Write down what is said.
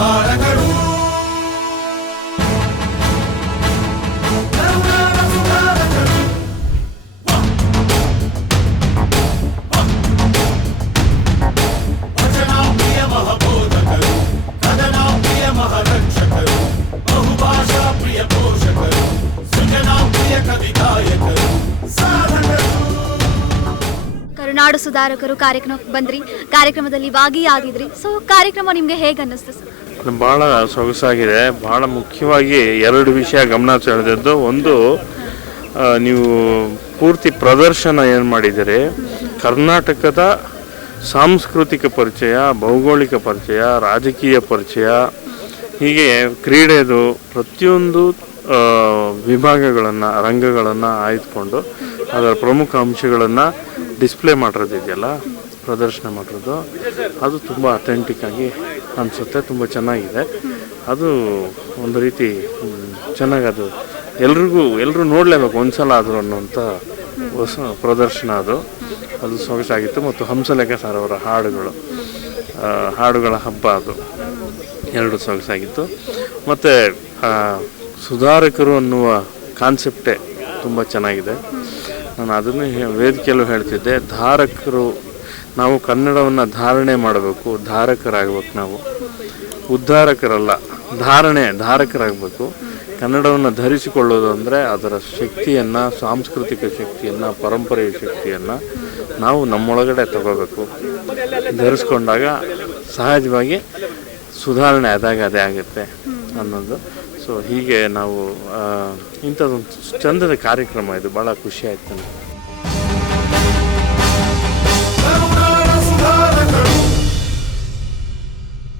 ಸಾಧಕರು ಕರುನಾಡು ಸುಧಾರಕರು ಕಾರ್ಯಕ್ರಮಕ್ಕೆ ಬಂದ್ರಿ. ಕಾರ್ಯಕ್ರಮದಲ್ಲಿ ಭಾಗಿಯಾಗಿದ್ರಿ. ಸೊ ಕಾರ್ಯಕ್ರಮ ನಿಮಗೆ ಹೇಗೆ ಅನ್ನಿಸ್ತು ಸರ್ ಭಾಳ ಸೊಗಸಾಗಿದೆ. ಭಾಳ ಮುಖ್ಯವಾಗಿ ಎರಡು ವಿಷಯ ಗಮನ ಸೆಳೆದದ್ದು. ಒಂದು ನೀವು ಪೂರ್ತಿ ಪ್ರದರ್ಶನ ಏನು ಮಾಡಿದರೆ ಕರ್ನಾಟಕದ ಸಾಂಸ್ಕೃತಿಕ ಪರಿಚಯ, ಭೌಗೋಳಿಕ ಪರಿಚಯ, ರಾಜಕೀಯ ಪರಿಚಯ, ಹೀಗೆ ಕ್ರೀಡೆದು ಪ್ರತಿಯೊಂದು ವಿಭಾಗಗಳನ್ನು, ರಂಗಗಳನ್ನು ಆಯ್ದುಕೊಂಡು ಅದರ ಪ್ರಮುಖ ಅಂಶಗಳನ್ನು ಡಿಸ್ಪ್ಲೇ ಮಾಡಿರೋದಿದೆಯಲ್ಲ, ಪ್ರದರ್ಶನ ಮಾಡಿರೋದು. ಅದು ತುಂಬ ಅಥೆಂಟಿಕ್ ಆಗಿ ಅನಿಸುತ್ತೆ, ತುಂಬ ಚೆನ್ನಾಗಿದೆ. ಅದು ಒಂದು ರೀತಿ ಚೆನ್ನಾಗದು ಚೆನ್ನಾಗಿ ಅದು ಎಲ್ರಿಗೂ ಎಲ್ಲರೂ ನೋಡಲೇಬೇಕು ಒಂದ್ಸಲ ಆದರೂ ಅನ್ನುವಂಥ ಹೊಸ ಪ್ರದರ್ಶನ ಅದು. ಅದು ಸೊಗಸಾಗಿತ್ತು ಮತ್ತು ಹಂಸಲೇಖ ಸರ್ ಅವರ ಹಾಡುಗಳು ಹಾಡುಗಳ ಹಬ್ಬ ಅದು. ಎರಡು ಸೊಗಸಾಗಿತ್ತು. ಮತ್ತು ಸುಧಾರಕರು ಅನ್ನುವ ಕಾನ್ಸೆಪ್ಟೇ ತುಂಬ ಚೆನ್ನಾಗಿದೆ. ನಾನು ಅದನ್ನು ವೇದಿಕೆಯಲ್ಲೂ ಹೇಳ್ತಿದ್ದೆ. ಧಾರಕರು ನಾವು ಕನ್ನಡವನ್ನು ಧಾರಣೆ ಮಾಡಬೇಕು, ಧಾರಕರಾಗಬೇಕು ನಾವು. ಉದ್ಧಾರಕರಲ್ಲ, ಧಾರಣೆ, ಧಾರಕರಾಗಬೇಕು. ಕನ್ನಡವನ್ನು ಧರಿಸಿಕೊಳ್ಳೋದು ಅಂದರೆ ಅದರ ಶಕ್ತಿಯನ್ನು, ಸಾಂಸ್ಕೃತಿಕ ಶಕ್ತಿಯನ್ನು, ಪರಂಪರೆಯ ಶಕ್ತಿಯನ್ನು ನಾವು ನಮ್ಮೊಳಗಡೆ ತಗೋಬೇಕು. ಧರಿಸ್ಕೊಂಡಾಗ ಸಹಜವಾಗಿ ಸುಧಾರಣೆ ಆದಾಗ ಅದೇ ಆಗುತ್ತೆ ಅನ್ನೋದು. ಸೊ ಹೀಗೆ ನಾವು ಇಂಥದ್ದೊಂದು ಚಂದದ ಕಾರ್ಯಕ್ರಮ ಇದು. ಭಾಳ ಖುಷಿ ಆಯ್ತು ನನಗೆ.